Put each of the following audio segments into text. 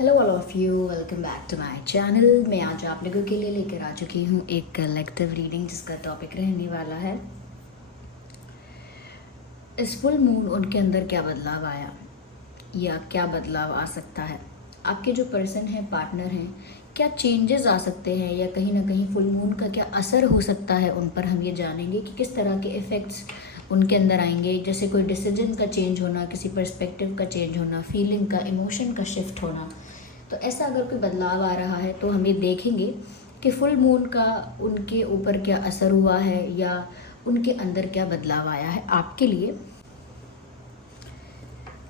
Hello all of you, welcome back to my channel. मैं आज आप लोगों के लिए लेकर आ चुकी हूँ एक कलेक्टिव रीडिंग जिसका टॉपिक रहने वाला है इस फुल मून उनके अंदर क्या बदलाव आया या क्या बदलाव आ सकता है। आपके जो पर्सन हैं, पार्टनर हैं, क्या चेंजेस आ सकते हैं या कहीं ना कहीं फुल मून का क्या असर हो सकता है उन पर। हम ये जानेंगे कि किस तरह के इफ़ेक्ट्स उनके अंदर आएंगे, जैसे कोई डिसीजन का चेंज होना, किसी पर्सपेक्टिव का चेंज होना, फीलिंग का, इमोशन का शिफ्ट होना। तो ऐसा अगर कोई बदलाव आ रहा है तो हम ये देखेंगे कि फुल मून का उनके ऊपर क्या असर हुआ है या उनके अंदर क्या बदलाव आया है आपके लिए।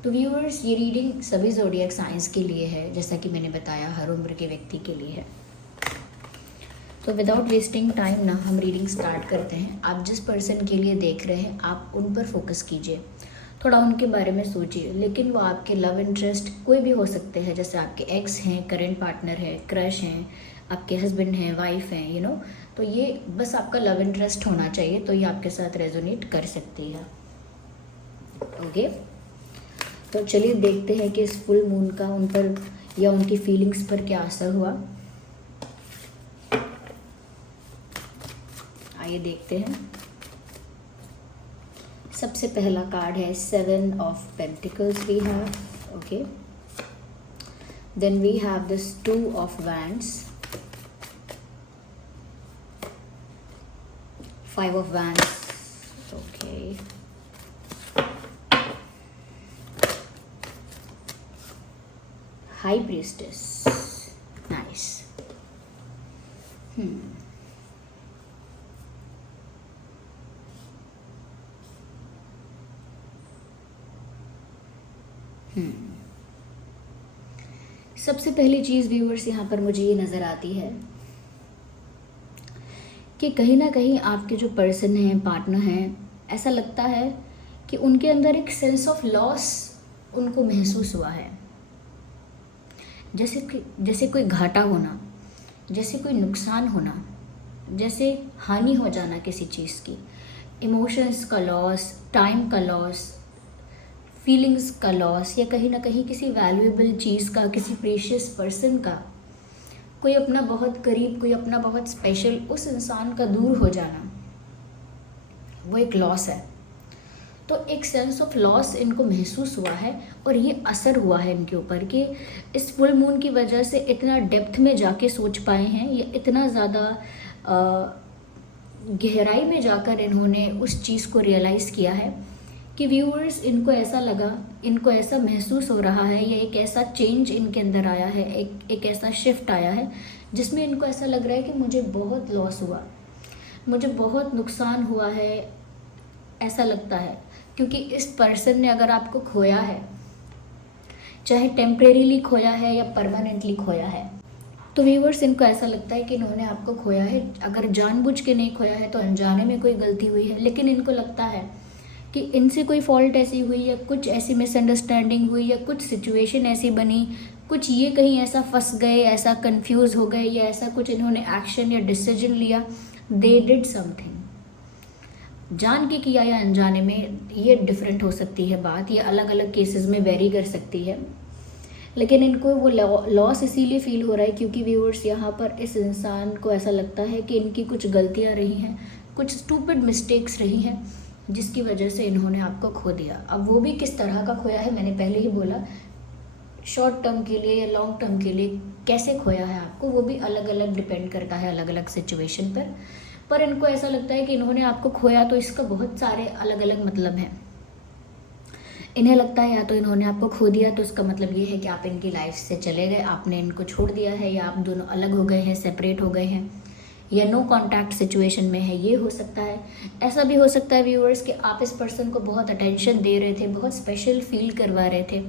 तो व्यूअर्स, ये रीडिंग सभी ज़ोडिएक साइंस के लिए है, जैसा कि मैंने बताया हर उम्र के व्यक्ति के लिए है। तो विदाउट वेस्टिंग टाइम ना हम रीडिंग स्टार्ट करते हैं। आप जिस पर्सन के लिए देख रहे हैं आप उन पर फोकस कीजिए, थोड़ा उनके बारे में सोचिए। लेकिन वो आपके लव इंटरेस्ट कोई भी हो सकते हैं, जैसे आपके एक्स हैं, करंट पार्टनर है, क्रश हैं, आपके हस्बैंड हैं, वाइफ हैं, तो ये बस आपका लव इंटरेस्ट होना चाहिए, तो ये आपके साथ रेजोनेट कर सकती है। ओके, तो चलिए देखते हैं कि इस फुल मून का उन पर या उनकी फीलिंग्स पर क्या असर हुआ। आइए देखते हैं। सबसे पहला कार्ड है 7 of pentacles we have. Okay, then we have this 2 of wands, 5 of wands. Okay, high priestess, nice. सबसे पहली चीज़ व्यूअर्स यहाँ पर मुझे ये नज़र आती है कि कहीं ना कहीं आपके जो पर्सन हैं, पार्टनर हैं, ऐसा लगता है कि उनके अंदर एक सेंस ऑफ लॉस उनको महसूस हुआ है। जैसे कोई घाटा होना, जैसे कोई नुकसान होना, जैसे हानि हो जाना किसी चीज़ की, इमोशंस का लॉस, टाइम का लॉस, फीलिंग्स का लॉस, या कहीं ना कहीं किसी वैल्यूएबल चीज़ का, किसी प्रेशियस पर्सन का, कोई अपना बहुत करीब, कोई अपना बहुत स्पेशल, उस इंसान का दूर हो जाना, वो एक लॉस है। तो एक सेंस ऑफ लॉस इनको महसूस हुआ है और ये असर हुआ है इनके ऊपर कि इस फुल मून की वजह से इतना डेप्थ में जाके सोच पाए हैं, या इतना ज़्यादा गहराई में जाकर इन्होंने उस चीज़ को रियलाइज़ किया है कि व्यूअर्स, इनको ऐसा लगा, इनको ऐसा महसूस हो रहा है, या एक ऐसा चेंज इनके अंदर आया है, एक ऐसा शिफ्ट आया है जिसमें इनको ऐसा लग रहा है कि मुझे बहुत लॉस हुआ, मुझे बहुत नुकसान हुआ है, ऐसा लगता है। क्योंकि इस पर्सन ने अगर आपको खोया है, चाहे टेम्परेरीली खोया है या परमानेंटली खोया है, तो व्यूअर्स, इनको ऐसा लगता है कि इन्होंने आपको खोया है। अगर जानबूझ के नहीं खोया है तो अनजाने में कोई गलती हुई है, लेकिन इनको लगता है कि इनसे कोई फॉल्ट ऐसी हुई, या कुछ ऐसी मिसअंडरस्टैंडिंग हुई, या कुछ सिचुएशन ऐसी बनी, कुछ ये कहीं ऐसा फंस गए, ऐसा कंफ्यूज हो गए, या ऐसा कुछ इन्होंने एक्शन या डिसीजन लिया, दे डिड समथिंग, जान के किया या अनजाने में, ये डिफरेंट हो सकती है बात, ये अलग अलग केसेस में वेरी कर सकती है। लेकिन इनको वो लॉस इसीलिए फील हो रहा है क्योंकि व्यूअर्स, यहाँ पर इस इंसान को ऐसा लगता है कि इनकी कुछ गलतियाँ रही हैं, कुछ स्टूपिड मिस्टेक्स रही हैं, जिसकी वजह से इन्होंने आपको खो दिया। अब वो भी किस तरह का खोया है, मैंने पहले ही बोला, शॉर्ट टर्म के लिए या लॉन्ग टर्म के लिए कैसे खोया है आपको, वो भी अलग अलग डिपेंड करता है अलग अलग सिचुएशन पर इनको ऐसा लगता है कि इन्होंने आपको खोया तो इसका बहुत सारे अलग अलग मतलब हैं। इन्हें लगता है या तो इन्होंने आपको खो दिया तो इसका मतलब ये है कि आप इनकी लाइफ से चले गए, आपने इनको छोड़ दिया है, या आप दोनों अलग हो गए हैं, सेपरेट हो गए हैं, या नो कांटेक्ट सिचुएशन में है, ये हो सकता है। ऐसा भी हो सकता है व्यूअर्स कि आप इस पर्सन को बहुत अटेंशन दे रहे थे, बहुत स्पेशल फील करवा रहे थे,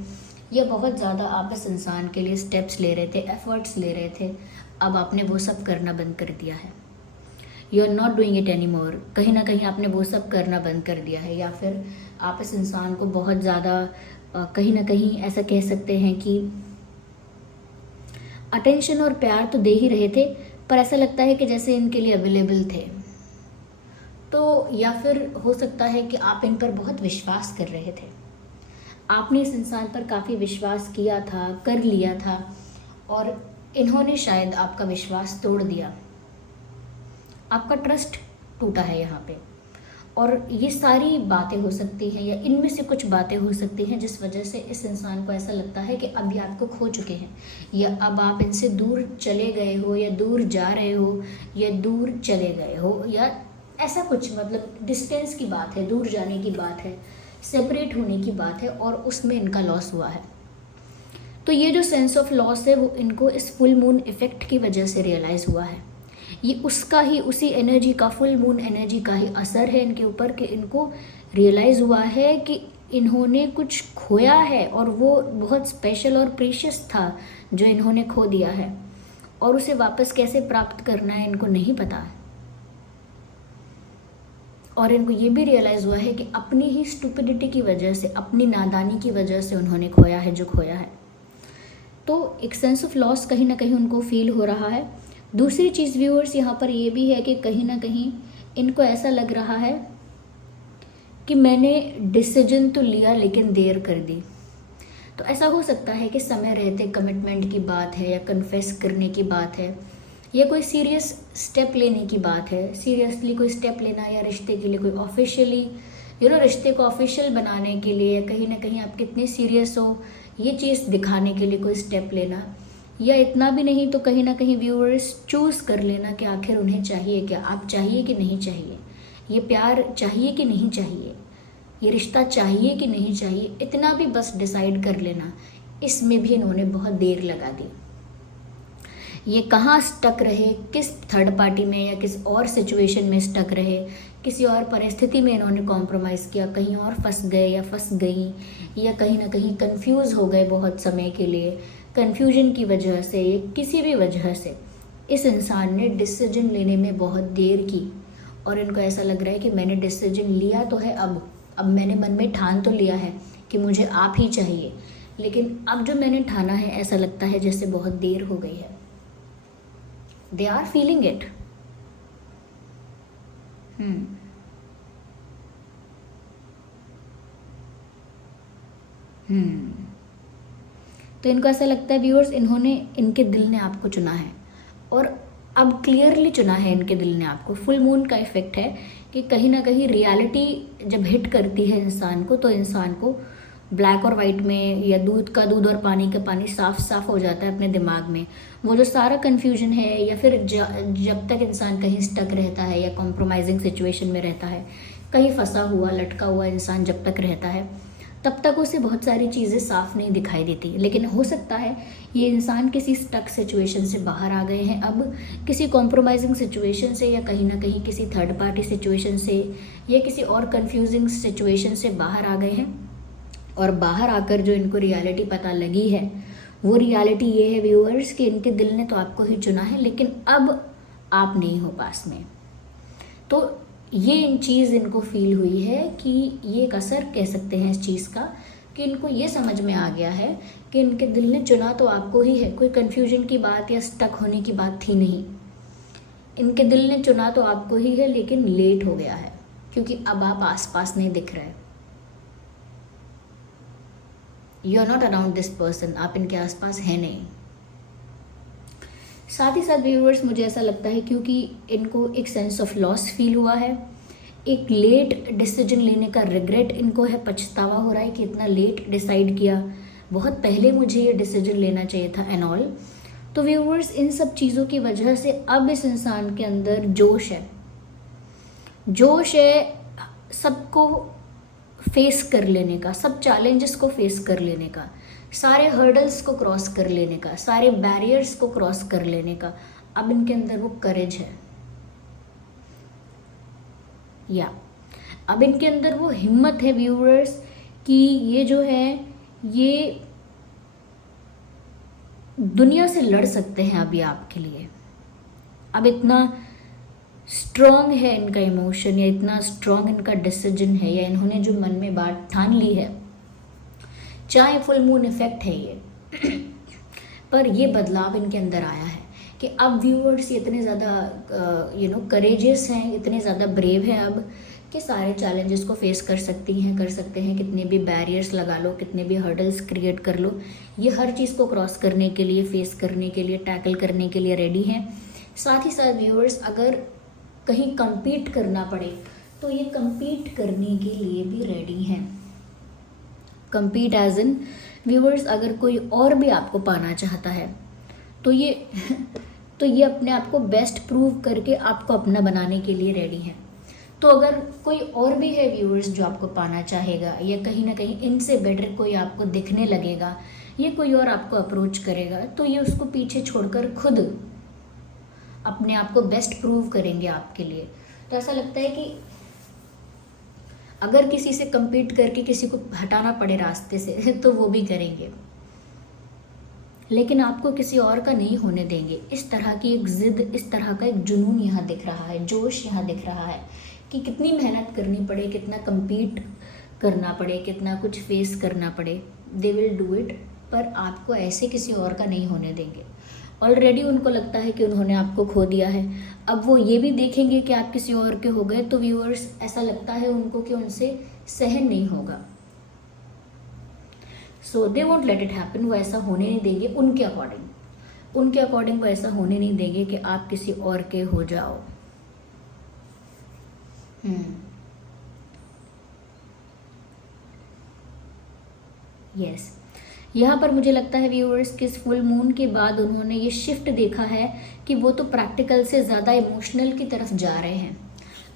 या बहुत ज़्यादा आप इस इंसान के लिए स्टेप्स ले रहे थे, एफर्ट्स ले रहे थे। अब आपने वो सब करना बंद कर दिया है, you are not doing it any more. कहीं ना कहीं आपने वो सब करना बंद कर दिया है, या फिर आप इस इंसान को बहुत ज़्यादा कहीं ना कहीं ऐसा कह सकते हैं कि अटेंशन और प्यार तो दे ही रहे थे, पर ऐसा लगता है कि जैसे इनके लिए अवेलेबल थे। तो या फिर हो सकता है कि आप इन पर बहुत विश्वास कर रहे थे, आपने इस इंसान पर काफ़ी विश्वास किया था, कर लिया था, और इन्होंने शायद आपका विश्वास तोड़ दिया, आपका ट्रस्ट टूटा है यहाँ पे। और ये सारी बातें हो सकती हैं या इनमें से कुछ बातें हो सकती हैं जिस वजह से इस इंसान को ऐसा लगता है कि अब ये आपको खो चुके हैं, या अब आप इनसे दूर चले गए हो, या दूर जा रहे हो, या दूर चले गए हो, या ऐसा कुछ, मतलब डिस्टेंस की बात है, दूर जाने की बात है, सेपरेट होने की बात है, और उसमें इनका लॉस हुआ है। तो ये जो सेंस ऑफ लॉस है वो इनको इस फुल मून इफेक्ट की वजह से रियलाइज़ हुआ है। ये उसका ही, उसी एनर्जी का, फुल मून एनर्जी का ही असर है इनके ऊपर कि इनको रियलाइज़ हुआ है कि इन्होंने कुछ खोया है और वो बहुत स्पेशल और प्रीशियस था जो इन्होंने खो दिया है, और उसे वापस कैसे प्राप्त करना है इनको नहीं पता। और इनको ये भी रियलाइज़ हुआ है कि अपनी ही स्टुपिडिटी की वजह से, अपनी नादानी की वजह से उन्होंने खोया है जो खोया है। तो एक सेंस ऑफ लॉस कहीं ना कहीं उनको फील हो रहा है। दूसरी चीज़ व्यूअर्स यहाँ पर ये भी है कि कहीं ना कहीं इनको ऐसा लग रहा है कि मैंने डिसीजन तो लिया लेकिन देर कर दी। तो ऐसा हो सकता है कि समय रहते कमिटमेंट की बात है, या कन्फेस करने की बात है, या कोई सीरियस स्टेप लेने की बात है, सीरियसली कोई स्टेप लेना, या रिश्ते के लिए कोई ऑफिशियली रिश्ते को ऑफिशियल बनाने के लिए, या कहीं ना कहीं आप कितने सीरियस हो ये चीज़ दिखाने के लिए कोई स्टेप लेना, या इतना भी नहीं तो कहीं ना कहीं व्यूअर्स चूज़ कर लेना कि आखिर उन्हें चाहिए क्या, आप चाहिए कि नहीं चाहिए, ये प्यार चाहिए कि नहीं चाहिए, ये रिश्ता चाहिए कि नहीं चाहिए, इतना भी बस डिसाइड कर लेना। इसमें भी इन्होंने बहुत देर लगा दी। ये कहाँ स्टक रहे, किस थर्ड पार्टी में या किस और सिचुएशन में स्टक रहे, किसी और परिस्थिति में इन्होंने कॉम्प्रोमाइज़ किया, कहीं और फंस गए या फंस गई, या कहीं ना कहीं कंफ्यूज हो गए बहुत समय के लिए, कन्फ्यूजन की वजह से या किसी भी वजह से इस इंसान ने डिसीजन लेने में बहुत देर की। और इनको ऐसा लग रहा है कि मैंने डिसीजन लिया तो है, अब मैंने मन में ठान तो लिया है कि मुझे आप ही चाहिए, लेकिन अब जो मैंने ठाना है ऐसा लगता है जैसे बहुत देर हो गई है। They are feeling it. तो इनको ऐसा लगता है व्यूअर्स, इन्होंने, इनके दिल ने आपको चुना है, और अब क्लियरली चुना है इनके दिल ने आपको। फुल मून का इफेक्ट है कि कहीं ना कहीं रियलिटी जब हिट करती है इंसान को, तो इंसान को ब्लैक और वाइट में, या दूध का दूध और पानी का पानी साफ साफ हो जाता है अपने दिमाग में। वो जो सारा कन्फ्यूजन है, या फिर जब तक इंसान कहीं स्टक रहता है या कॉम्प्रोमाइजिंग सिचुएशन में रहता है, कहीं फंसा हुआ लटका हुआ इंसान जब तक रहता है, तब तक उसे बहुत सारी चीज़ें साफ नहीं दिखाई देती। लेकिन हो सकता है ये इंसान किसी स्टक सिचुएशन से बाहर आ गए हैं, अब किसी कॉम्प्रोमाइजिंग सिचुएशन से, या कहीं ना कहीं किसी थर्ड पार्टी सिचुएशन से, या किसी और कंफ्यूजिंग सिचुएशन से बाहर आ गए हैं। और बाहर आकर जो इनको रियलिटी पता लगी है, वो रियलिटी ये है व्यूअर्स कि इनके दिल ने तो आपको ही चुना है, लेकिन अब आप नहीं हो पास में। तो ये इन चीज़ इनको फील हुई है कि ये एक असर कह सकते हैं इस चीज़ का, कि इनको ये समझ में आ गया है कि इनके दिल ने चुना तो आपको ही है, कोई कन्फ्यूजन की बात या स्टक होने की बात थी नहीं। इनके दिल ने चुना तो आपको ही है, लेकिन लेट हो गया है, क्योंकि अब आप आसपास नहीं दिख रहे। You are not around this person, आप इनके आसपास हैं नहीं। साथ ही साथ व्यूअर्स मुझे ऐसा लगता है क्योंकि इनको एक सेंस ऑफ लॉस फील हुआ है, एक लेट डिसीजन लेने का रिग्रेट इनको है, पछतावा हो रहा है कि इतना लेट डिसाइड किया, बहुत पहले मुझे ये डिसीजन लेना चाहिए था एंड ऑल। तो व्यूअर्स इन सब चीज़ों की वजह से अब इस इंसान के अंदर जोश है सबको फेस कर लेने का, सब चैलेंजेस को फेस कर लेने का, सारे हर्डल्स को क्रॉस कर लेने का, सारे बैरियर्स को क्रॉस कर लेने का। अब इनके अंदर वो करेज है, या अब इनके अंदर वो हिम्मत है व्यूअर्स कि ये जो है ये दुनिया से लड़ सकते हैं अभी आपके लिए। अब इतना स्ट्रॉन्ग है इनका इमोशन, या इतना स्ट्रॉन्ग इनका डिसीजन है, या इन्होंने जो मन में बात ठान ली है, चाहे फुल मून इफेक्ट है ये पर ये बदलाव इनके अंदर आया है कि अब व्यूअर्स इतने ज़्यादा करेजियस हैं, इतने ज़्यादा ब्रेव हैं अब, कि सारे चैलेंजेस को फेस कर सकती हैं, कर सकते हैं, कितने भी बैरियर्स लगा लो, कितने भी हर्डल्स क्रिएट कर लो, ये हर चीज़ को क्रॉस करने के लिए, फेस करने के लिए, टैकल करने के लिए रेडी हैं। साथ ही साथ व्यूअर्स, अगर कहीं compete करना पड़े तो ये compete करने के लिए भी रेडी हैं। compete एज इन व्यूअर्स, अगर कोई और भी आपको पाना चाहता है तो ये तो ये अपने आप को बेस्ट प्रूव करके आपको अपना बनाने के लिए रेडी है। तो अगर कोई और भी है व्यूअर्स जो आपको पाना चाहेगा, या कहीं ना कहीं इनसे बेटर कोई आपको दिखने लगेगा, ये कोई और आपको अप्रोच करेगा, तो ये उसको पीछे छोड़कर खुद अपने आप को बेस्ट प्रूव करेंगे आपके लिए। तो ऐसा लगता है कि अगर किसी से compete करके किसी को हटाना पड़े रास्ते से तो वो भी करेंगे, लेकिन आपको किसी और का नहीं होने देंगे। इस तरह की एक जिद, इस तरह का एक जुनून यहाँ दिख रहा है, जोश यहाँ दिख रहा है कि कितनी मेहनत करनी पड़े, कितना compete करना पड़े, कितना कुछ फेस करना पड़े, दे विल डू इट, पर आपको ऐसे किसी और का नहीं होने देंगे। ऑलरेडी उनको लगता है कि उन्होंने आपको खो दिया है, अब वो ये भी देखेंगे कि आप किसी और के हो गए, तो व्यूअर्स ऐसा लगता है उनको कि उनसे सहन नहीं होगा। So they won't let it happen, वो ऐसा होने नहीं देंगे उनके अकॉर्डिंग वो ऐसा होने नहीं देंगे कि आप किसी और के हो जाओ। यस, यहाँ पर मुझे लगता है व्यूअर्स कि इस फुल मून के बाद उन्होंने ये शिफ्ट देखा है कि वो तो प्रैक्टिकल से ज़्यादा इमोशनल की तरफ जा रहे हैं,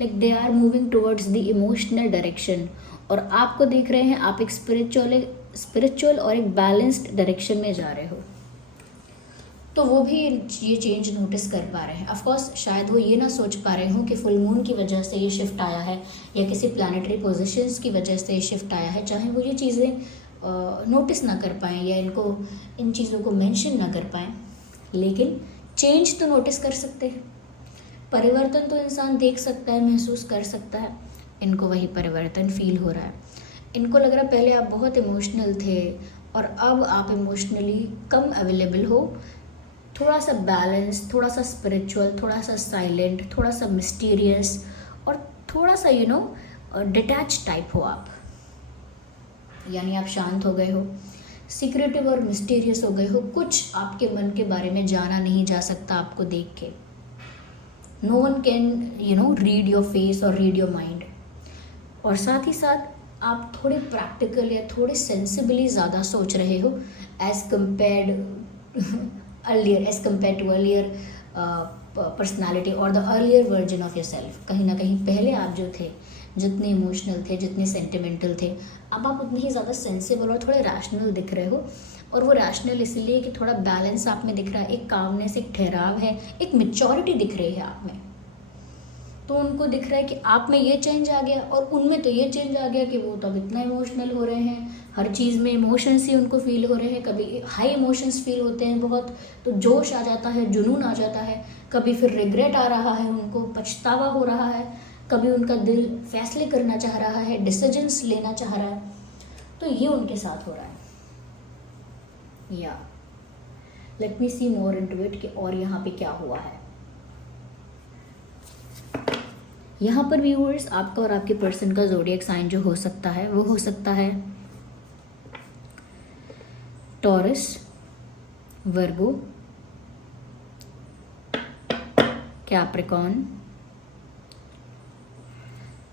like they are moving towards the emotional direction, और आपको देख रहे हैं आप एक स्पिरिचुअल और एक बैलेंस्ड डायरेक्शन में जा रहे हो। तो वो भी ये चेंज नोटिस कर पा रहे हैं। ऑफकोर्स शायद वो ये ना सोच पा रहे हो कि फुल मून की वजह से ये शिफ्ट आया है, या किसी प्लानिटरी पोजिशंस की वजह से ये शिफ्ट आया है, चाहे वो ये चीज़ें नोटिस ना कर पाएँ या इन चीज़ों को मेंशन ना कर पाएँ, लेकिन चेंज तो नोटिस कर सकते हैं। परिवर्तन तो इंसान देख सकता है, महसूस कर सकता है। इनको वही परिवर्तन फील हो रहा है। इनको लग रहा है पहले आप बहुत इमोशनल थे और अब आप इमोशनली कम अवेलेबल हो, थोड़ा सा बैलेंस, थोड़ा सा स्पिरिचुअल, थोड़ा सा साइलेंट, थोड़ा सा मिस्टीरियस और थोड़ा सा डिटैच टाइप हो आप, यानी आप शांत हो गए हो, सीक्रेटिव और मिस्टीरियस हो गए हो। कुछ आपके मन के बारे में जाना नहीं जा सकता आपको देख के। No one can read your face और रीड योर माइंड। और साथ ही साथ आप थोड़े प्रैक्टिकल या थोड़े सेंसिबली ज़्यादा सोच रहे हो as compared to earlier personality और the earlier version of your self. कहीं ना कहीं पहले आप जो थे, जितने इमोशनल थे, जितने सेंटिमेंटल थे, अब आप उतने ही ज़्यादा सेंसिबल और थोड़े रैशनल दिख रहे हो। और वो रैशनल इसलिए कि थोड़ा बैलेंस आप में दिख रहा है, एक कामनेस, एक ठहराव है, एक मैच्योरिटी दिख रही है आप में। तो उनको दिख रहा है कि आप में ये चेंज आ गया, और उनमें तो ये चेंज आ गया कि वो तो अब इतना इमोशनल हो रहे हैं, हर चीज़ में इमोशंस ही उनको फील हो रहे हैं। कभी हाई इमोशंस फील होते हैं बहुत, तो जोश आ जाता है, जुनून आ जाता है। कभी फिर रिग्रेट आ रहा है, उनको पछतावा हो रहा है। कभी उनका दिल फैसले करना चाह रहा है, डिसीजंस लेना चाह रहा है। तो ये उनके साथ हो रहा है। या let me see more into it कि और यहाँ पे क्या हुआ है। यहाँ पर व्यूअर्स, आपका और आपके पर्सन का ज़ोडिएक साइन जो हो सकता है वो हो सकता है टॉरस, वर्गो, कैप्रिकॉर्न।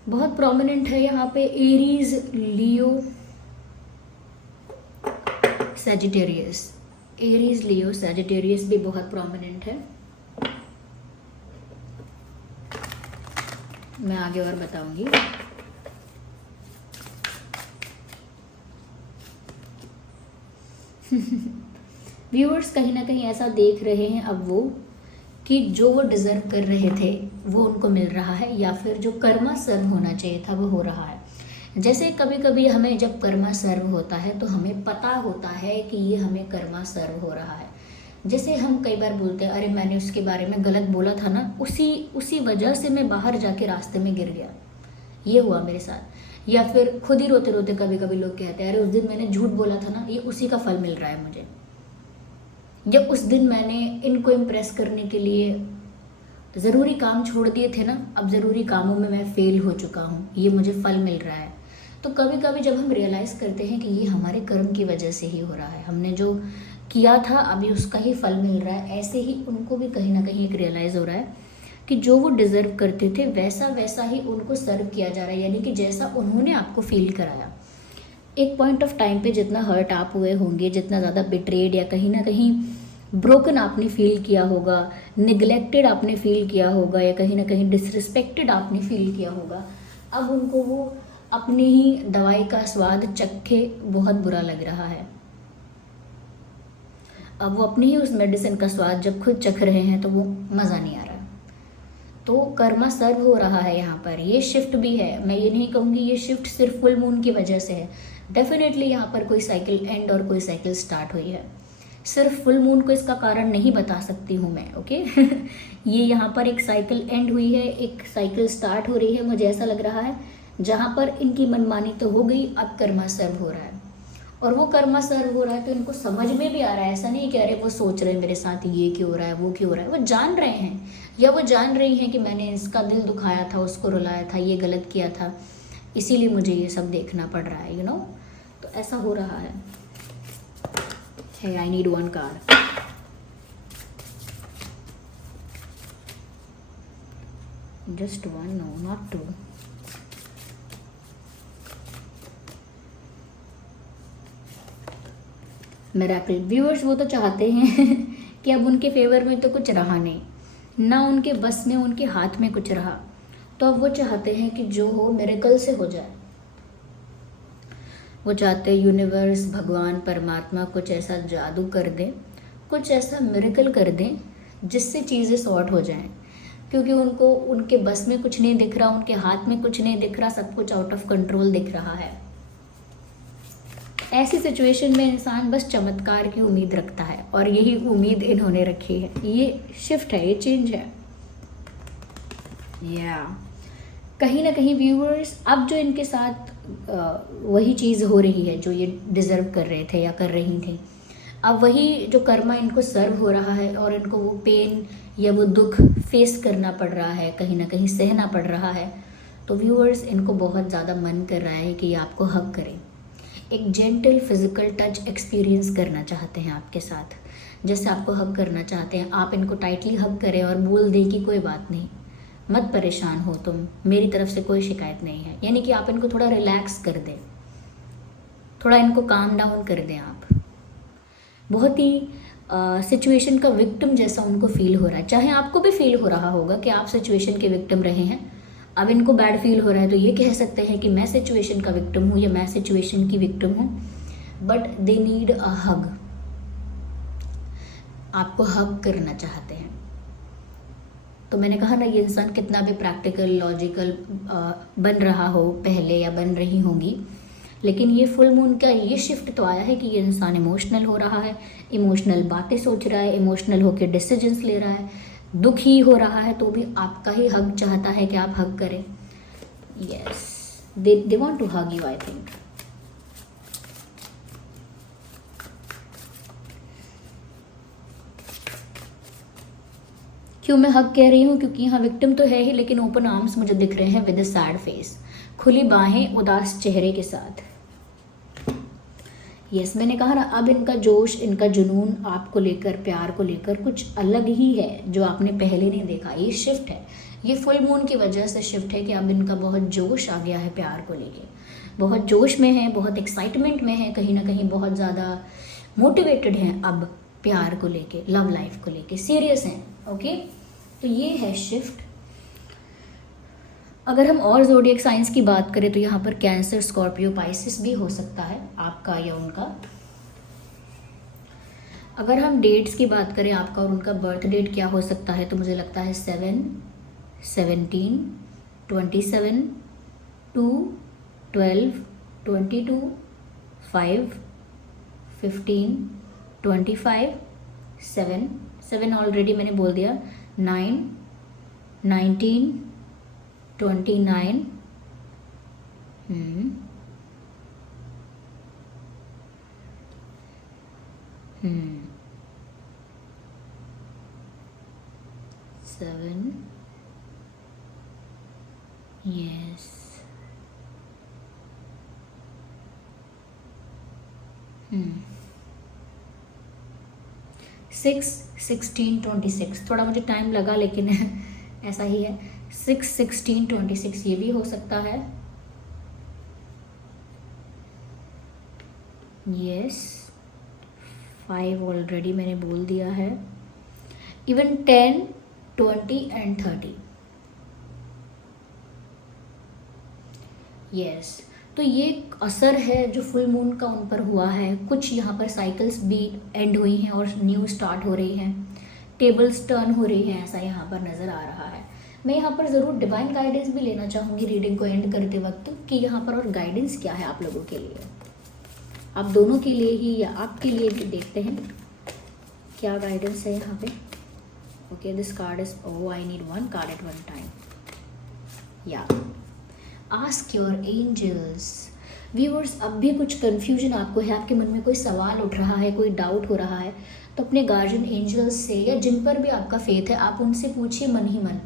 बहुत प्रोमिनेंट है यहाँ पे एरीज, लियो, सैजिटेरियस। एरीज, लियो, सैजिटेरियस भी बहुत प्रोमिनेंट है। मैं आगे और बताऊंगी। व्यूअर्स कहीं ना कहीं ऐसा देख रहे हैं अब वो कि जो वो डिज़र्व कर रहे थे वो उनको मिल रहा है, या फिर जो कर्मा सर्व होना चाहिए था वो हो रहा है। जैसे कभी कभी हमें जब कर्मा सर्व होता है तो हमें पता होता है कि ये हमें कर्मा सर्व हो रहा है। जैसे हम कई बार बोलते हैं, अरे मैंने उसके बारे में गलत बोला था ना, उसी वजह से मैं बाहर जाके रास्ते में गिर गया, ये हुआ मेरे साथ। या फिर खुद ही रोते रोते कभी कभी लोग कहते हैं, अरे उस दिन मैंने झूठ बोला था ना, ये उसी का फल मिल रहा है मुझे। या उस दिन मैंने इनको इम्प्रेस करने के लिए ज़रूरी काम छोड़ दिए थे ना, अब ज़रूरी कामों में मैं फेल हो चुका हूँ, ये मुझे फल मिल रहा है। तो कभी कभी जब हम रियलाइज़ करते हैं कि ये हमारे कर्म की वजह से ही हो रहा है, हमने जो किया था अभी उसका ही फल मिल रहा है, ऐसे ही उनको भी कहीं ना कहीं एक रियलाइज़ हो रहा है कि जो वो डिज़र्व करते थे वैसा वैसा ही उनको सर्व किया जा रहा है, यानी कि जैसा उन्होंने आपको फील कराया। एक पॉइंट ऑफ टाइम पे जितना हर्ट आप हुए होंगे, जितना ज़्यादा बिट्रेड या कहीं ना कहीं ब्रोकन आपने फील किया होगा, निगलेक्टेड आपने फील किया होगा, या कहीं ना कहीं डिसरिस्पेक्टेड आपने फील किया होगा, अब उनको वो अपनी ही दवाई का स्वाद चखे बहुत बुरा लग रहा है। अब वो अपनी ही उस मेडिसिन का स्वाद जब खुद चख रहे हैं तो वो मज़ा नहीं आ रहा। तो कर्मा सर्व हो रहा है यहाँ पर, ये शिफ्ट भी है। मैं ये नहीं कहूँगी ये शिफ्ट सिर्फ फुल मून की वजह से है, डेफिनेटली यहाँ पर कोई साइकिल एंड और कोई साइकिल स्टार्ट हुई है। सिर्फ फुल मून को इसका कारण नहीं बता सकती हूँ मैं, ओके। ये यहाँ पर एक साइकिल एंड हुई है, एक साइकिल स्टार्ट हो रही है, मुझे ऐसा लग रहा है, जहाँ पर इनकी मनमानी तो हो गई, अब कर्मा सर्व हो रहा है। और वो कर्मा सर्व हो रहा है तो इनको समझ में भी आ रहा है, ऐसा नहीं कि अरे वो सोच रहे हैं मेरे साथ ये क्यों हो रहा है, वो क्यों हो रहा है, वो जान रहे हैं या वो जान रही हैं कि मैंने इसका दिल दुखाया था, उसको रुलाया था, ये गलत किया था, इसीलिए मुझे ये सब देखना पड़ रहा है, तो ऐसा हो रहा है। I need one card. Just one, no not two. Miracle. Viewers वो तो चाहते हैं कि अब उनके फेवर में तो कुछ रहा नहीं, ना उनके बस में, उनके हाथ में कुछ रहा, तो अब वो चाहते हैं कि जो हो मिरेकल से हो जाए। वो चाहते हैं यूनिवर्स, भगवान, परमात्मा कुछ ऐसा जादू कर दें, कुछ ऐसा मिरेकल कर दें जिससे चीज़ें सॉर्ट हो जाएं, क्योंकि उनको उनके बस में कुछ नहीं दिख रहा, उनके हाथ में कुछ नहीं दिख रहा, सब कुछ आउट ऑफ कंट्रोल दिख रहा है। ऐसी सिचुएशन में इंसान बस चमत्कार की उम्मीद रखता है, और यही उम्मीद इन्होंने रखी है। ये शिफ्ट है, ये चेंज है। कहीं ना कहीं व्यूअर्स अब जो इनके साथ वही चीज़ हो रही है जो ये डिज़र्व कर रहे थे या कर रही थी, अब वही जो कर्मा इनको सर्व हो रहा है, और इनको वो पेन या वो दुख फेस करना पड़ रहा है, कहीं ना कहीं सहना पड़ रहा है। तो व्यूअर्स इनको बहुत ज़्यादा मन कर रहा है कि ये आपको हग करें, एक जेंटल फिजिकल टच एक्सपीरियंस करना चाहते हैं आपके साथ। जैसे आपको हग करना चाहते हैं, आप इनको टाइटली हग करें और बोल दें कि कोई बात नहीं, मत परेशान हो तुम, मेरी तरफ से कोई शिकायत नहीं है। यानी कि आप इनको थोड़ा रिलैक्स कर दें, थोड़ा इनको काम डाउन कर दें। आप बहुत ही सिचुएशन का विक्टिम जैसा उनको फील हो रहा है, चाहे आपको भी फील हो रहा होगा कि आप सिचुएशन के विक्टिम रहे हैं। अब इनको बैड फील हो रहा है तो ये कह सकते हैं कि मैं सिचुएशन का विक्टिम हूँ या मैं सिचुएशन की विक्टिम हूँ, बट दे नीड अ हग। आपको हग करना चाहते हैं। तो मैंने कहा ना, ये इंसान कितना भी प्रैक्टिकल, लॉजिकल बन रहा हो पहले या बन रही होंगी, लेकिन ये फुल मून का ये शिफ्ट तो आया है कि ये इंसान इमोशनल हो रहा है, इमोशनल बातें सोच रहा है, इमोशनल होकर डिसीजंस ले रहा है, दुखी हो रहा है, तो भी आपका ही हग चाहता है कि आप हग करें। Yes, they want to hug you, I think. क्यों मैं हग कह रही हूँ? क्योंकि यहाँ विक्टिम तो है ही, लेकिन ओपन आर्म्स मुझे दिख रहे हैं विद अ सैड फेस, खुली बाहें उदास चेहरे के साथ। यस, मैंने कहा ना, अब इनका जोश, इनका जुनून आपको लेकर, प्यार को लेकर कुछ अलग ही है जो आपने पहले नहीं देखा। ये शिफ्ट है, ये फुल मून की वजह से शिफ्ट है कि अब इनका बहुत जोश आ गया है प्यार को लेके, बहुत जोश में है, बहुत एक्साइटमेंट में है, कहीं ना कहीं बहुत ज़्यादा मोटिवेटेड हैं अब प्यार को लेके, लव लाइफ को लेके सीरियस हैं। ओके, तो ये है शिफ्ट। अगर हम और ज़ोडिएक साइंस की बात करें तो यहाँ पर कैंसर, स्कॉर्पियो, पाइसिस भी हो सकता है आपका या उनका। अगर हम डेट्स की बात करें, आपका और उनका बर्थ डेट क्या हो सकता है, तो मुझे लगता है 7, 17, 27, 2, 12, 22, 5, 15, 25, 7 ऑलरेडी मैंने बोल दिया, 9, 19, 29, 7, yes, 6, 16, 26, थोड़ा मुझे टाइम लगा लेकिन ऐसा ही है। 6, 16, 26 ये भी हो सकता है। यस, 5 ऑलरेडी मैंने बोल दिया है। Even 10, 20 and 30। यस, तो ये असर है जो फुल मून का उन पर हुआ है। कुछ यहाँ पर साइकिल्स भी एंड हुई हैं और न्यू स्टार्ट हो रही हैं, टेबल्स टर्न हो रही हैं, ऐसा यहाँ पर नज़र आ रहा है। मैं यहाँ पर ज़रूर डिवाइन गाइडेंस भी लेना चाहूँगी रीडिंग को एंड करते वक्त कि यहाँ पर और गाइडेंस क्या है आप लोगों के लिए, आप दोनों के लिए ही या आपके लिए भी। देखते हैं क्या गाइडेंस है यहाँ पे। Okay, this card is, oh I need one card at one time. या आस्क योर एंजल्स। व्यूअर्स, अब भी कुछ कन्फ्यूजन आपको है, आपके मन में कोई सवाल उठ रहा है, कोई डाउट हो रहा है, तो अपने गार्जियन एंजल्स से या जिन पर भी आपका फेथ है आप उनसे पूछिए मन ही मन,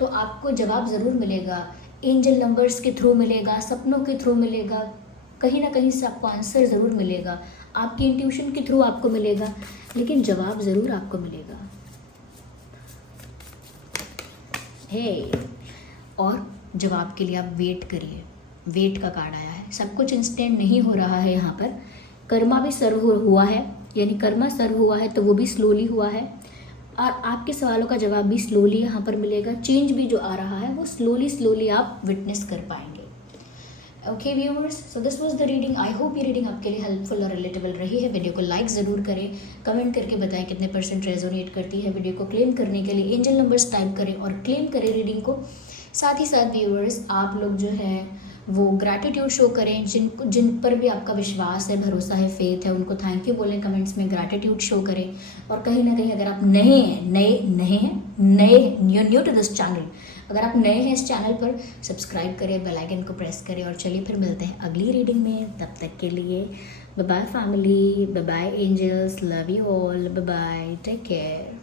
तो आपको जवाब ज़रूर मिलेगा। एंजल नंबर्स के थ्रू मिलेगा, सपनों के थ्रू मिलेगा, कहीं ना कहीं से आपको आंसर ज़रूर मिलेगा, आपकी इंट्यूशन के थ्रू आपको मिलेगा, लेकिन जवाब ज़रूर आपको मिलेगा। और जवाब के लिए आप वेट करिए। वेट का कार्ड आया है, सब कुछ इंस्टेंट नहीं हो रहा है यहाँ पर। कर्मा भी सर्व हुआ है, यानी कर्मा सर्व हुआ है तो वो भी स्लोली हुआ है, और आपके सवालों का जवाब भी स्लोली यहाँ पर मिलेगा। चेंज भी जो आ रहा है वो स्लोली आप विटनेस कर पाएंगे। Okay viewers, so this was the reading. I hope ये रीडिंग आपके लिए हेल्पफुल और रिलेटेबल रही है। वीडियो को लाइक ज़रूर करें, कमेंट करके बताएं कितने % रेजोनेट करती है। वीडियो को क्लेम करने के लिए एंजल नंबर्स टाइप करें और क्लेम करें रीडिंग को। साथ ही साथ व्यूअर्स, आप लोग जो है वो ग्रैटिट्यूड शो करें, जिन पर भी आपका विश्वास है, भरोसा है, फेथ है, उनको थैंक यू बोलें, कमेंट्स में ग्रैटिट्यूड शो करें। और कहीं ना कहीं अगर आप न्यू टू दिस चैनल, अगर आप नए हैं इस चैनल पर, सब्सक्राइब करें, बेल आइकन को प्रेस करें। और चलिए फिर मिलते हैं अगली रीडिंग में, तब तक के लिए bye bye family, bye bye angels, love you all, bye bye, take care.